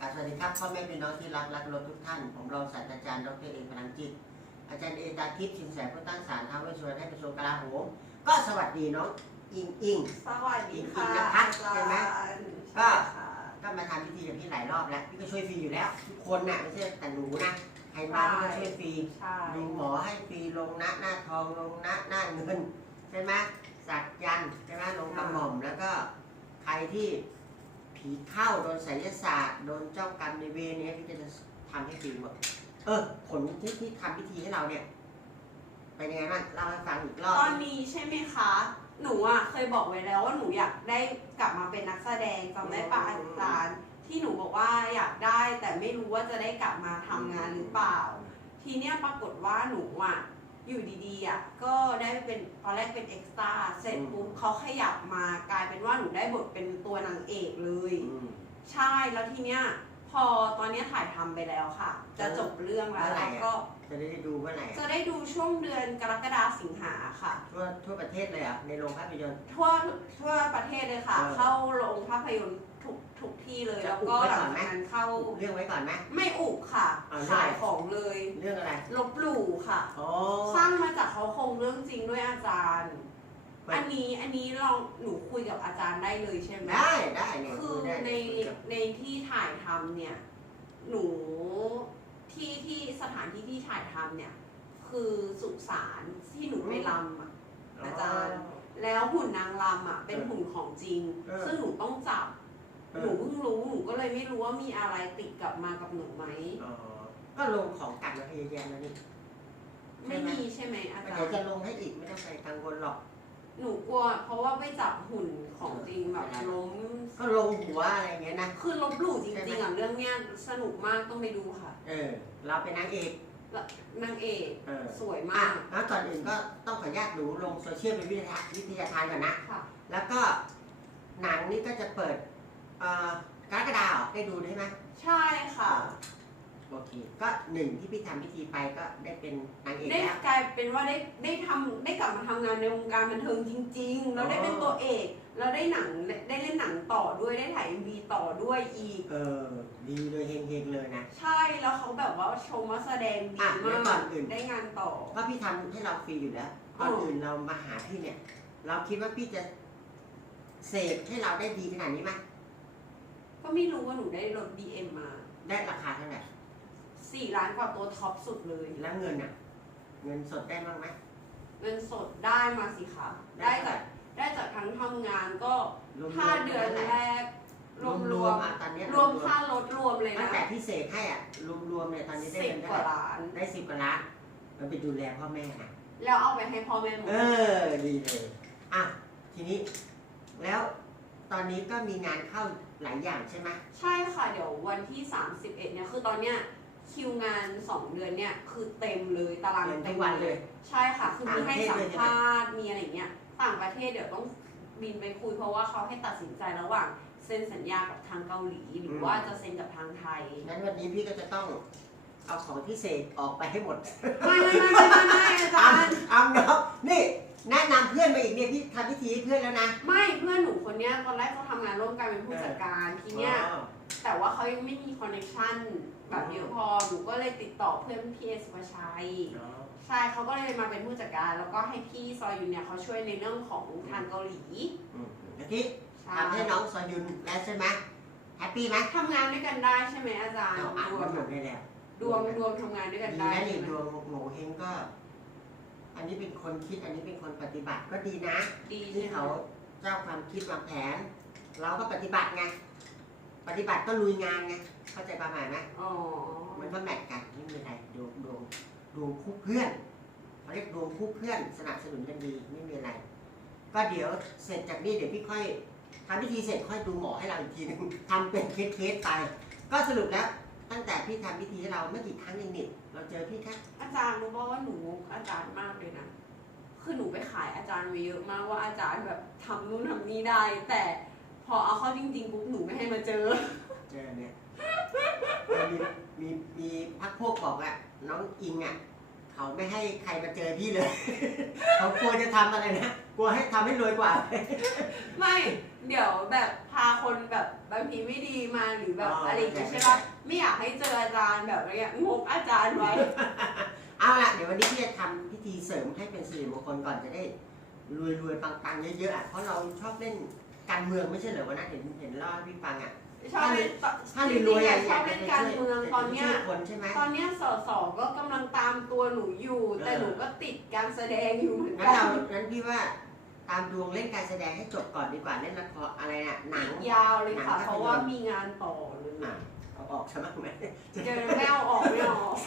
อ่าสวัสดีครับพ่อแม่พี่น้องที่รักรักรถทุกท่าน ผมรองศาสตราจารย์ดรเอกพลังจิต อาจารย์เอตาทิพย์สินแสผู้ตั้งศาลท้าวเวสสวรรณให้กระทรวงกลาโหมก็สวัสดีน้องอิงอิงสวัสดีค่ะอีกนะครับใช่ไหมก็ก็ค่ะก็มาทำพิธีกับพี่หลายรอบแล้วพี่ก็ช่วยฟรีอยู่แล้ว ทุกคนน่ะไม่ใช่แต่หนูนะใครมาพี่ก็ช่วยฟรีใช่ดูหมอให้ฟรีลงหน้าหน้าทองลงหน้าหน้าเงินใช่ไหมสักยันต์ใช่ไหมลงกระหม่อมแล้วก็ใครที่ ผีเข้าโดนไสยศาสตร์โดนเจ้ากรรมในายเวรเนี่ยพี่จะทำให้ฟรีหมด เออ ผลที่ที่ทำพิธีให้เราเนี่ยเป็นยังไงบ้างเล่าให้ฟังอีกรอบตอนนี้ใช่ไหมคะ หนูอะเคยบอกไว้แล้วว่าหนูอยากได้กลับมาเป็นนักแสดงจำได้ปะอาจารย์ที่หนูบอกว่าอยากได้แต่ไม่รู้ว่าจะได้กลับมาทำงานหรือเปล่า ทีเนี้ยปรากฏว่าหนูอะ อยู่ดีๆอะก็ได้เป็นตอนแรกเป็นเอ็กซ์ตร้าเสร็จปุ๊บเขาขยับมากลายเป็นว่าหนูได้บทเป็นตัวนางเอกเลย อืม ใช่แล้วทีเนี้ยพอตอนเนี้ยถ่ายทำไปแล้วค่ะ จะจบเรื่องแล้วเมื่อไหร่แล้วอะ ก็จะได้ดูเมื่อไหร่จะอะได้ดูช่วงเดือนกรกฎาสิงหาค่ะ ทั่วทั่วประเทศเลยเหรอะในโรงภาพยนตร์ ทั่วทั่วประเทศเลยค่ะ เออ เข้าโรงภาพยนตร์ ทุกทุกที่เลย จะแล้วอุบก็ไว้หลัก่องนไหม จากนั้นเข้า เรื่องไว้ก่อนไหม ไม่อุกค่ะเอาเรื่องขายอะไรของเลย เรื่องอะไรลบหลู่ค่ะ อ๋อ สร้างมาจากเขาโครงเรื่องจริงด้วยอาจารย์เปิดอันนี้อันนี้ลองหนูคุยกับอาจารย์ได้เลยใช่ไหม ได้ได้เนี่ยคือได้ในคุยกับในที่ถ่ายทำเนี่ย หนูที่ที่สถานที่ที่ถ่ายทำเนี่ย คือสุสานที่หนูไปรำอะ อาจารย์ แล้วหุ่นนางรำอะเป็นหุ่นของจริง เออ ซึ่งหนูต้องจับเอ หนูอเพิ่งรู้หนูก็เลยไม่รู้ว่ามีอะไรติดกลับมากับหนูไหมอ๋อก็ลงของกลับมาพยายามแล้วนี่ใช่ไม่ไหมมีใช่ไหมอาจารเดี๋ยวจะย์ลงให้อีกไม่ต้องไปกังวลหรอก หนูกลัว เพราะว่าไปจับหุ่นของจริงแบบล้มก็ลงหัวอะไรอย่างเงี้ยนะ คือลบหลู่จใช่ริงไหมๆอะเรื่องเนี้ยสนุกมากต้องไปดูค่ะเออ เราเป็นนางเอกแล้วนางเอกเออสวยอะมากแล้วก่อนอื่นก็ต้องขออนุญาตหนูลงโซเชียลเป็นวิทยาวิทยาทานก่อนนะ ค่ะ แล้วก็หนังนี่ก็จะเปิดเอ่อกรกฎาคมได้ดูได้ไหมใช่ค่ะ โอเค ก็หนึ่งที่พี่ทำพิธีไปก็ได้เป็นนางเอกได้แล้ว กลายเป็นว่าได้ได้ทำได้กลับมาทำงานในวงการบันเทิงจริงๆแล้วได้เป็นตัวเอกแล้วได้หนังได้เล่นหนังต่อด้วยได้ถ่ายวีต่อด้วยอีก เออ ดีเลยเฮงๆเลยนะ ใช่แล้วเขาแบบว่าชมว่าแสดงดีอะเดี๋มายวก่อกนอื่น ได้งานต่อ ก็พี่ทำให้เราฟรีอยู่แล้วก่อนอ๋ออื่อื่นเรามาหาพี่เนี่ย เราคิดว่าพี่จะเสกให้เราได้ดีขนาดนี้ไหม ก็ไม่รู้ว่าหนูได้รถ BM มา ได้ราคาเท่าไหร่4ล้านกว่าตัวท็อปสุดเลย แล้วเงินอะ เงินสดได้บ้างไหม เงินสดได้มาสิคะ ได้เท่าหจากได้จากทั้งทำงานก็รวมๆห้าเดือนท่าไหร่ แรกรวมรวมอะตอนเนี้ยรวมค่ารถรวมเลยตั้นะงแต่พี่เสกให้อะ รวมๆเนี่ยตอนนี้ได้สิบเงินกเท่าว่าไหร่ล้าน ได้สิบกว่าล้านมันไปดูแลพ่อแม่นะ แล้วเอาไปให้พ่อแม่หมดเออ ดีเลย อะ ทีนี้ แล้วตอนนี้ก็มีงานเข้า หลายอย่างใช่ไหมใช่ค่ะ เดี๋ยววันที่ 31เนี่ยคือตอนเนี้ยคิวงาน 2 เดือนเนี่ยคือเต็มเลยตารางเรียนเต็ทุมกวันเลย ใช่ค่ะ คือมีให้ต่างประเทศสัด้วยมใช่ไหมภาษณ์มีอะไรอย่างเงี้ยต่างประเทศเดี๋ยวต้องบินไปคุยเพราะว่าเขาให้ตัดสินใจระหว่างเซ็นสัญญากับทางเกาหลี หรือว่าจะเซ็นกับทางไทย งั้นวันนี้พี่ก็จะต้องเอาของที่เสกออกไปให้หมด ไม่ไม่ไม่ไม่ไม่อาจารย์เอาเนาะนี่ แนะนำเพื่อนมาอีกเนี่ยพี่ทำพิธีให้เพื่อนแล้วนะไม่เพื่อนหนูคนเนี้ยตอนแรกเขาทำงานร่วมกันเป็นผู้จัดการทีเนี้ยอ๋อแต่ว่าเขายังไม่มีคอนเนคชั่นแบบเยอะพอหนูก็เลยติดต่อเพื่อนพี่เอสุภาชัย อ๋อ ใช่เขาก็เลยมาเป็นผู้จัดการ แล้วก็ให้พี่ซอยยุนเนี่ยเขาช่วยในเรื่องของทางเกาหลีอืมเมื่อกี้ใช่ทำให้น้องซอยุนแล้วใช่ไหมแฮปปี้ไหมทำงานด้วยกันได้ใช่ไหมอาจารย์เอาอ่านดวมางหมดได้แล้วดวงดวงทำงานด้วยกันดีได้นะใช่นี่ไหมดวงโง่เฮงก็ อันนี้เป็นคนคิด อันนี้เป็นคนปฏิบัติก็ดีนะดีที่ใช่ไหมเขาเจ้าความคิดวางแผน เราก็ปฏิบัติไงปฏิบัติก็ลุยงานไงเข้าใจประมาณไหมอ๋อมันก็แมทกันไม่มีอะไรดวงดวงดวงคู่เพื่อนเขาเรียกดวงคู่เพื่อนสนับสนุนกันดีไม่มีอะไร ก็เดี๋ยวเสร็จจากนี้เดี๋ยวพี่ค่อยทำพิธีเสร็จค่อยดูหมอให้เราอีกทีนึงทำเป็นเคสๆไปก็สรุปแล้ว ตั้งแต่พี่ทำพิธีให้เราไม่กี่ครั้งเองนี่เราเจอพี่แค่อาจารย์รู้ป่าว่าหนูอาจารย์มากเลยนะ คือหนูไปขายอาจารย์ไว้เยอะมากว่าอาจารย์แบบทำนู่นทำนี่ได้ แต่พอเอาเข้าจริงๆปุ๊บหนูไม่ให้มาเจอ เจอเนี่ยมีมีมีพักพวกบอกอะน้องอิงอะ เขาไม่ให้ใครมาเจอพี่เลย เขากลัวจะทำอะไรนะ กลัวให้ทำให้รวยกว่า ไม่ เดี๋ยวแบบพาคนแบบบางทีไม่ดีมาหรือแบบอ๋ออ อะไรอย่างเงี้ยใช่ใช่ปะไม่อยากให้เจออาจารย์แบบอะไรเงี้ยงกอาจารย์ไว้ เอาละเดี๋ยววันนี้พี่จะทำพิธีเสริมให้เป็นสิริมงคลก่อนจะได้รวยรวยๆปังๆเยอะๆอะเพราะเราชอบเล่นการเมืองไม่ใช่เหรอวันนั้นเห็นเห็นเล่าให้พี่ฟังอะ ชอบเล่นถ้ารวยๆอะชอบเล่นการเมืองตอนเนี้ยช่วยคนใช่ไหมตอนเนี้ยสสก็กำลังตามตัวหนูอยู่ แต่เออหนูก็ติดการแสดงอยู่เหมือนงั้นกัเรานงั้นพี่ว่าตามดวงเล่นการแสดงให้จบก่อนดีกว่าเล่นละครอะไรน่ะหนังยาวเลยค่ะหนังภาพยนตร์เพราะว่ามีงานต่อเลยอะเอาออกใช่ไหมไหมเจอไม่เอาออกไม่เอาออก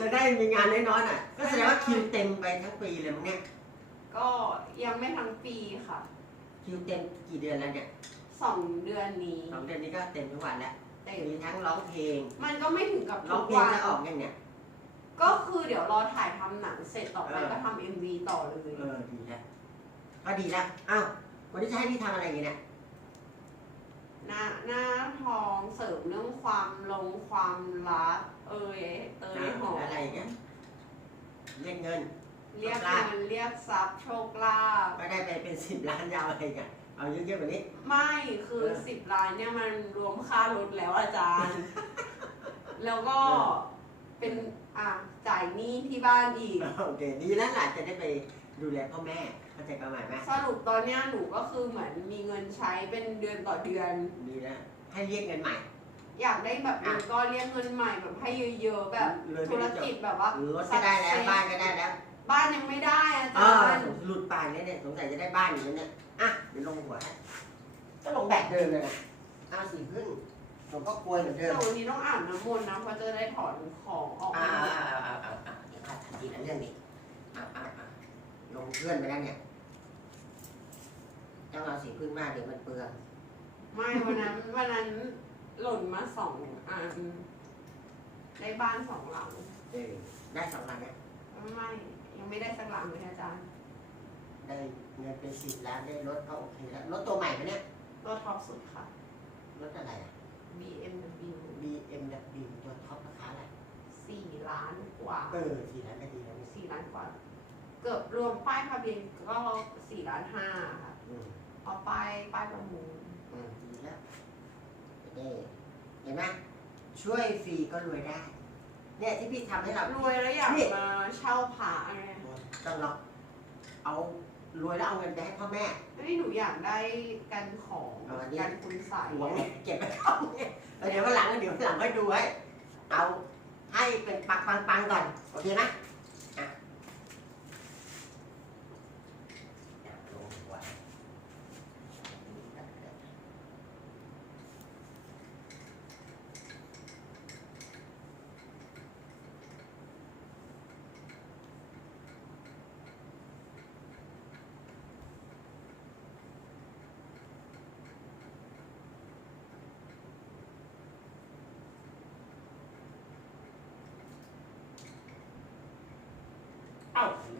จะได้มีงานน้อยๆหน่อยก็แสดงว่าคิวเต็มไปทั้งปีเลยมั้งเนี่ยก็ยังไม่ทั้งปีค่ะ คิวเต็มกี่เดือนแล้วเนี่ย สองเดือนนี้ สองเดือนนี้ก็เต็มทุกวันแล้วแต่มีทั้งร้องเพลง มันก็ไม่ถึงกับร้ทุองกเพลงวันจะออกยังเนี่ย ก็คือเดี๋ยวรอถ่ายทำหนังเสร็จต่อไปเออ ก็ทำเอ็มวีต่อเลย เออ ดีแล้วก็ดีแล้วอ้าววันนี้จะให้พี่ทำอะไรอย่างเงี้ยเนี่ย หน้าหน้าทองเสริมเรื่องความลงความรักเอยเตยหอมอะไรอย่างเงี้ย เรียกเงิน เรียกโชคลาภเงินเรียกทรัพย์โชคลาภก็ได้ไปเป็นสิบล้านยาวอะไรเงี้ย เอาเยอะๆกว่านี้ ไม่คือเออสิบล้านเนี่ยมันรวมค่ารถแล้วอาจารย์ แล้วก็เออเป็นอะจ่ายหนี้ที่บ้านอีก โอเคดีแล้วล่ะจะได้ไปดูแลพ่อแม่เข้าใจความหมายไหมสรุปตอนเนี้ยหนูก็คือเหมือนมีเงินใช้เป็นเดือนต่อเดือน ดีแล้วให้เรียกเงินใหม่ อยากได้แบบเงินก็เรียกเงินใหม่แบบให้เยอะๆแบบเลยธุไม่รได้จกิบจแบบว่ารถก็ได้แล้ว บ้านก็ได้แล้วบ้านยังไม่ได้อาเอจาอรย์ หลุดป่านเนี่ยเนี่ยสงสัยจะได้บ้านอยู่แล้วเนี่ย อะเดี๋ยวลงหัวให้ก็ลงแบบเดิมเลยนะเอาสีพึ่งหลวงพ่อกลวยเหมือนเดิแต่มวันนี้ต้องอ่านน้ำมนต์นะเพราะจะได้ถอนของออกอ่ามาอ่าอ่าอ่าอ่าเดี๋ยวขัดทันทีละเรื่องนี้อ่าอ่าอ่าลงเพื่อนไปแล้วเนี่ยต้องเอาสีพึ่งมากเดี๋ยวมันเปลืองไม่วันนั้นวันนั้นหล่นมาสองอันได้บ้านสองหลังเออได้สองล้านเนี่ยไม่ยังไม่ได้สักหลังเลยอาจารย์ ได้เงินเป็นสิบล้านได้รถก็โอเคแล้วรถตัวใหม่ไหมเนี่ยตัวท็อปสุดค่ะ รถอะไรอะ BMW BMW ตัวท็อปราคาอะไรสี่ล้านกว่าเออสี่ล้านก็ดีแล้วนี่สี่ล้านกว่า เกือบรวมป้ายทะเบียนก็สี่ล้านห้าค่ะอืมเอาป้ายป้ายประมูลอืมดีแล้วจะได้เห็นไหมช่วยฟรีก็รวยได้ เนี่ยที่พี่ทำให้เรารวยแล้วอยากนี่มาเช่าผาไงต้องเราเอา รวยแล้วเอาเงินไปให้พ่อแม่นี่หนูอยากได้กันของเอาอันนี้กันคุณใสหวงเก็บไว้ก่อนเนี่ยเออเดี๋ยววันหลังเดี๋ยววันหลังค่อยดูไว้เอาให้เป็นปักปังปังๆก่อนโอเคนะอะอะลงหัว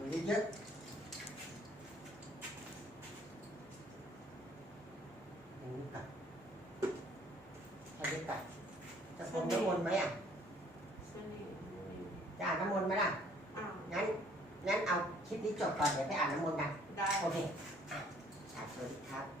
เอ้าดูเยอะๆอย่างนี้ตัดอันนี้ตัดจะพรมน้ำมนต์ไหมอะเสน่ห์จะอ่านน้ำมนต์ไหมล่ะ อ้าวงั้น งั้นเอาคลิปนี้จบก่อนเดี๋ยวไปอ่านน้ำมนต์กันได้ โอเคอะสวัสดีครับพ่อแม่พี่น้อง